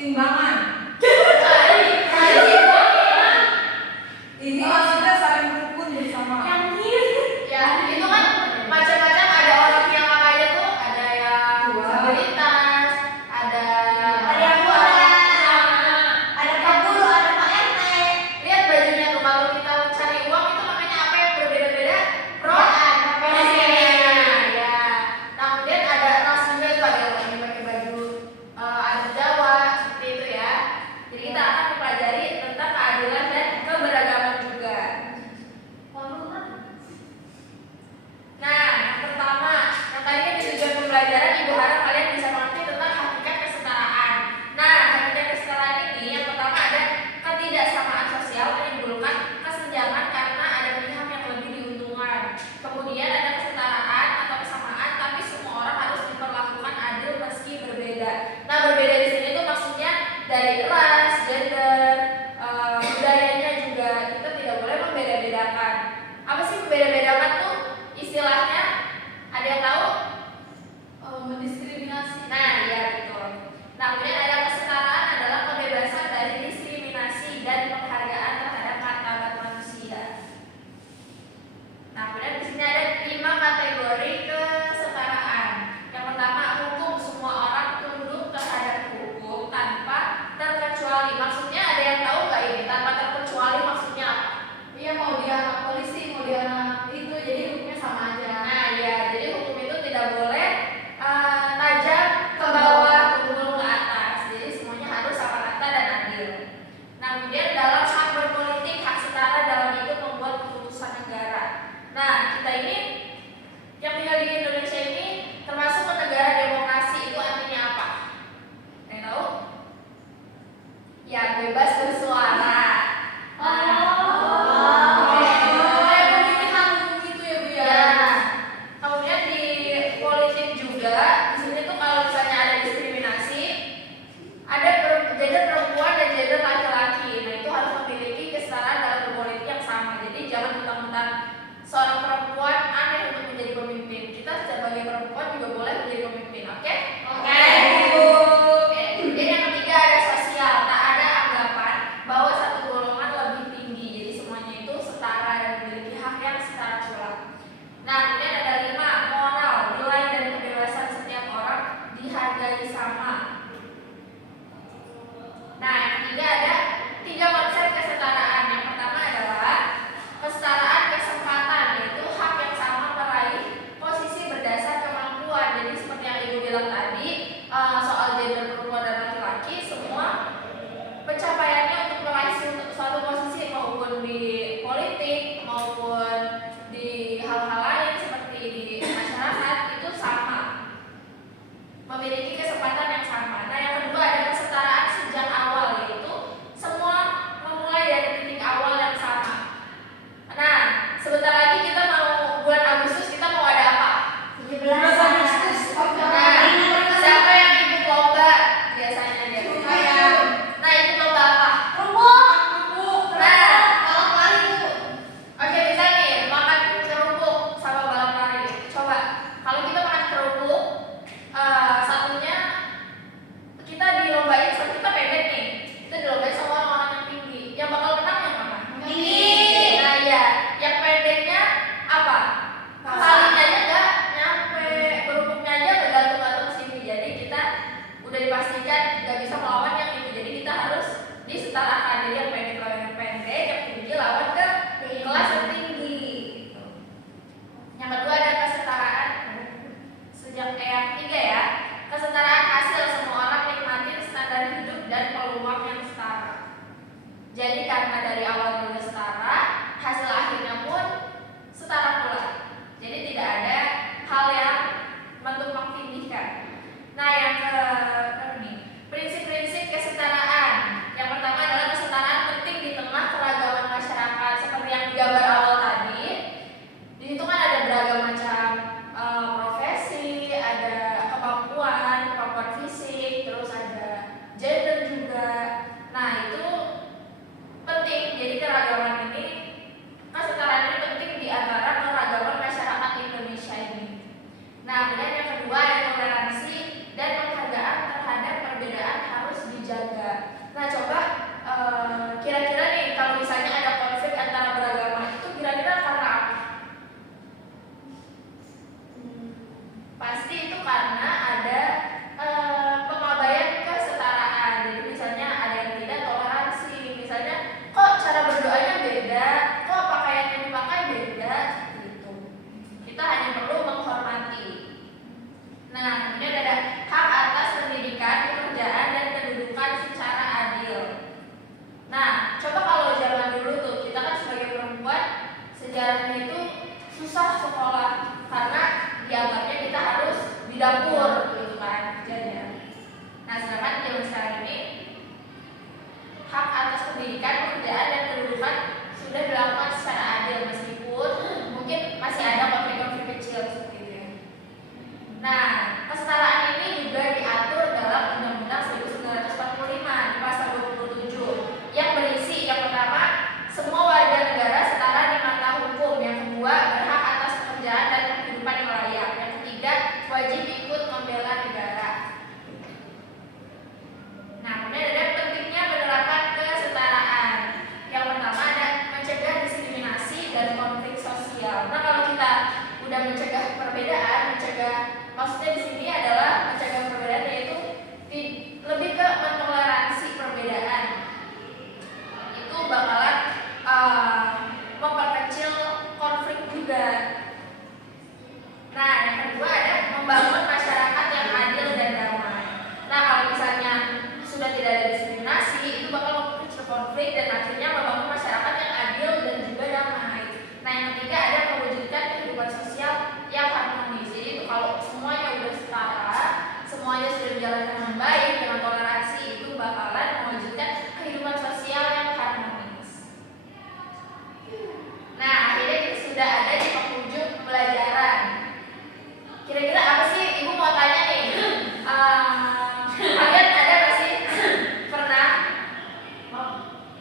timbangan. Ini maksudnya saling rukun bersama. Ya, itu kan macam-macam, ada orang yang apa aja tuh, ada yang disabilitas, ada yang murah, ada Pak Guru, ada Pak RT. Lihat bajunya tuh, kalau kita cari uang itu makanya apa yang berbeda-beda? Ya. Nah, kemudian ada ras juga tuh, ada orang yang pakai baju adat Jawa seperti itu ya. Jadi kita akan mempelajari tentang keadilan dan keberagaman juga. Nah, yang pertama, yang tadi kan di tujuan pembelajaran Ibu harap kalian bisa mengerti tentang hakikat kesetaraan. Nah, hakikat kesetaraan ini yang pertama ada ketidaksamaan sosial menimbulkan kesenjangan karena ada pihak yang lebih diuntungkan. Kemudian ada kesetaraan atau kesamaan, tapi semua orang harus diperlakukan adil meski berbeda. Nah, berbeda di sini tuh maksudnya dari ras, gender, budayanya juga kita tidak boleh membeda-bedakan. Apa sih membeda-bedakan tuh? Istilahnya ada yang tahu? Mendiskriminasi. Nah, ya betul. Nah, kemudian ada kesetaraan adalah kebebasan dari diskriminasi dan penghargaan terhadap martabat manusia. Nah, kemudian di sini ada 5 kategori kesetaraan. Yang pertama, hukum, semua orang tunduk terhadap hukum tanpa terkecuali. Maksudnya ada yang tahu nggak ini? Tanpa terkecuali maksudnya apa? Iya, mau dia anak polisi, mau dia anak itu, jadi hukumnya sama aja. Nah, ya, jadi hukum itu tidak boleh tajam ke bawah, turun ke atas. Jadi semuanya harus sama rata dan adil. Nah, kemudian dalam hak berpolitik, hak setara dalam ikut membuat keputusan negara. Nah, kita ini yang tinggal di Indonesia ini termasuk ke negara demokrasi, itu artinya apa? Ada yang tahu? Ya, bebas bersuara. Kemudian di politik juga, di sini tuh kalau misalnya ada diskriminasi, ada gender perempuan dan gender laki-laki. Nah, itu harus memiliki kesetaraan dalam berpolitik yang sama. Jadi jangan mentang-mentang seorang perempuan aneh untuk menjadi pemimpin. Kita sebagai perempuan juga boleh menjadi pemimpin, oke? Oke. Kemudian yang ketiga ada sosial. Tak ada anggapan bahwa dijaga. Nah, coba kira-kira nih kalau misalnya ada konflik antara beragama itu kira-kira karena apa? Pasti itu karena ada pengabaian kesetaraan. Jadi misalnya ada yang tidak toleransi, misalnya kok cara berdoanya beda, kok pakaian yang dipakai beda, gitu. Kita hanya perlu menghormati. Nah, kemudian ada hak atas pendidikan, pekerjaan, dan kedudukan secara adil. Nah, coba kalau zaman dulu tuh, kita kan sebagai perempuan sejarahnya itu susah sekolah karena dianggapnya kita harus di dapur gitu kan kerjanya. Nah, sedangkan di zaman sekarang ini hak atas pendidikan, pekerjaan, dan kedudukan sudah dilakukan secara adil meskipun mungkin masih ada konflik-konflik kecil seperti itu ya. Nah, kesetaraan ini juga diatur dalam Undang-Undang 1945 di pasal 27 yang berisi yang pertama, semua warga negara setara di mata hukum. Yang kedua, berhak atas pekerjaan dan kehidupan yang layak. Yang ketiga, wajib ikut membela negara. Nah, kemudian ada pentingnya penerapan kesetaraan. Yang pertama ada mencegah diskriminasi dan konflik sosial. Nah, kalau kita udah mencegah perbedaan, maksudnya di sini adalah mencegah perbedaan yaitu lebih ke mentoleransi perbedaan. Itu bakalan memperkecil konflik juga. Nah, yang kedua ada membangun masyarakat yang adil dan damai. Nah, kalau misalnya sudah tidak ada diskriminasi, itu bakal memperkecil konflik dan akhirnya membangun masyarakat yang adil dan juga damai. Nah, yang ketiga ada mewujudkan kehidupan sosial yang harmonis. Jadi itu kalau semuanya udah setara, semuanya sudah dijalankan dengan baik dengan toleransi, itu bakalan mewujudkan kehidupan sosial yang harmonis. Nah, akhirnya kita sudah ada di penghujung pembelajaran. Kira-kira apa sih Ibu mau tanya nih? Kalian ada nggak sih pernah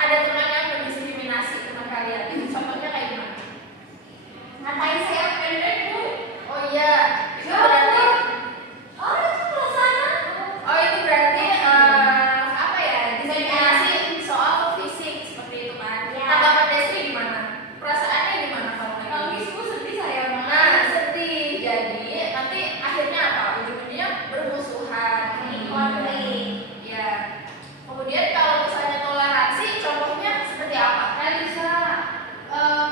ada teman yang mendiskriminasi teman kalian? Contohnya kayak gimana? Ngapain saya pendek, Bu? Oh iya, itu berarti itu berarti apa ya? Diskriminasi soal fisik seperti itu kan? Ya. Tanggapan Destri gimana? Perasaannya gimana kalau kayak Kalau gitu? Bisku sedih saya banget. Nah, sedih. Jadi nanti akhirnya apa? Ujung-ujungnya bermusuhan. Konflik. Ya. Kemudian kalau misalnya toleransi, contohnya seperti apa? Bisa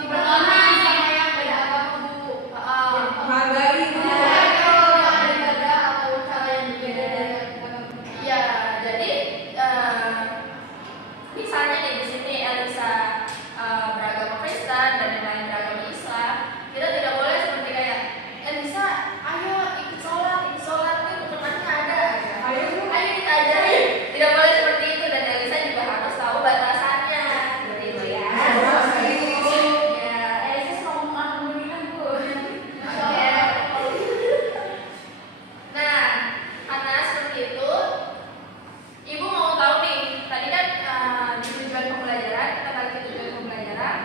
diberkahi sama yang beda agama, Bu. Menghargai Bu. Ada ibadah atau cara yang berbeda dari agama. Iya, jadi misalnya nih di sini Elisa beragama Kristen dan yang lain beragama Islam, kita tidak boleh seperti kayak Elisa, ayo ikut sholat itu temannya ada. Ayo, Bu. Ayo kita ajarin. Tidak boleh seperti itu dan Elisa juga harus tahu batasannya. Seperti itu ya. Ya. Elisa suka ngomong alhamdulillah, Bu. Ya. Nah, karena seperti itu, Ibu mau tahu nih, tadi kan di tujuan pembelajaran, kita balik ke tujuan pembelajaran.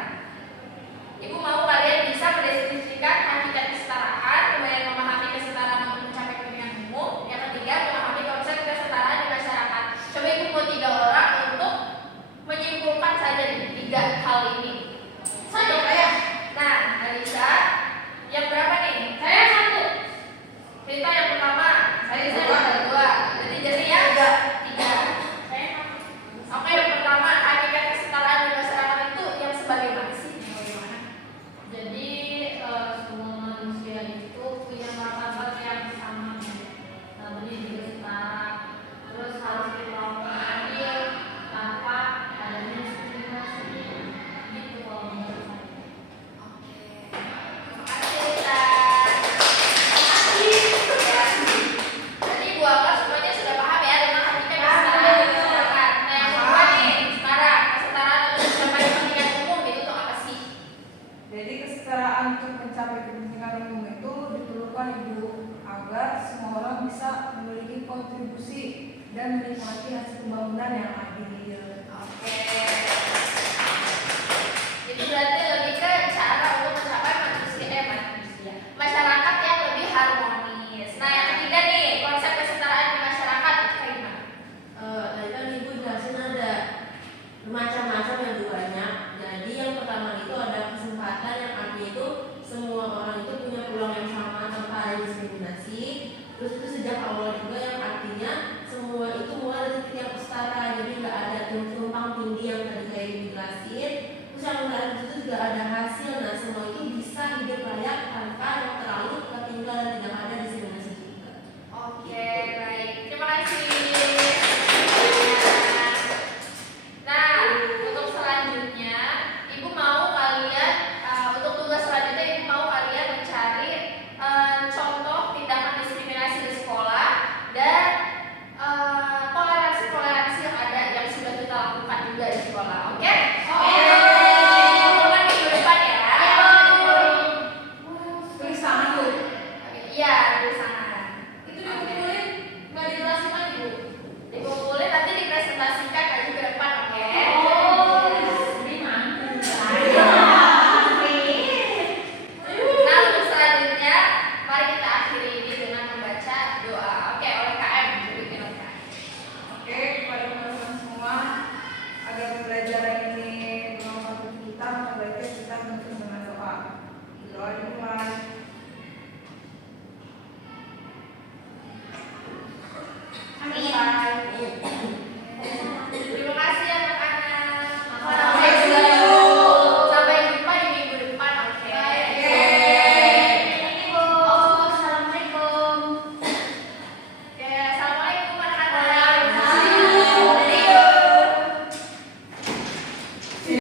Ibu mau kalian bisa mendeskripsikan hakikat kesetaraan, kemudian memahami kesetaraan untuk mencapai kepentingan umum. Yang ketiga, memahami konsep kesetaraan di masyarakat. Coba Ibu mau 3 orang untuk menyimpulkan saja di 3 hal ini. Satu ya. Nah, Alisa, yang berapa nih? Saya 1. Cerita yang pertama, saya Dua. ada 2. Jadi jadinya 3. Saya Oke, yang pertama, hakikat kesetaraan di masyarakat itu yang sebagaimana sih? Bagaimana? Jadi semua manusia itu punya martabat yang sama, namanya juga setara. Terus harus diperlakukan adil tanpa adanya diskriminasi. Gitu kalau menurut saya. Terima kasih, Rita. Jadi Bu anggap semuanya sudah paham ya tentang hakikat kesetaraan di masyarakat. Nah, yang kedua nih, sekarang kesetaraan untuk mencapai kepentingan umum itu tuh apa sih? Jadi kesetaraan untuk mencapai kepentingan umum itu diperlukan Ibu agar semua orang bisa memiliki kontribusi dan menikmati hasil pembangunan yang adil. Oke,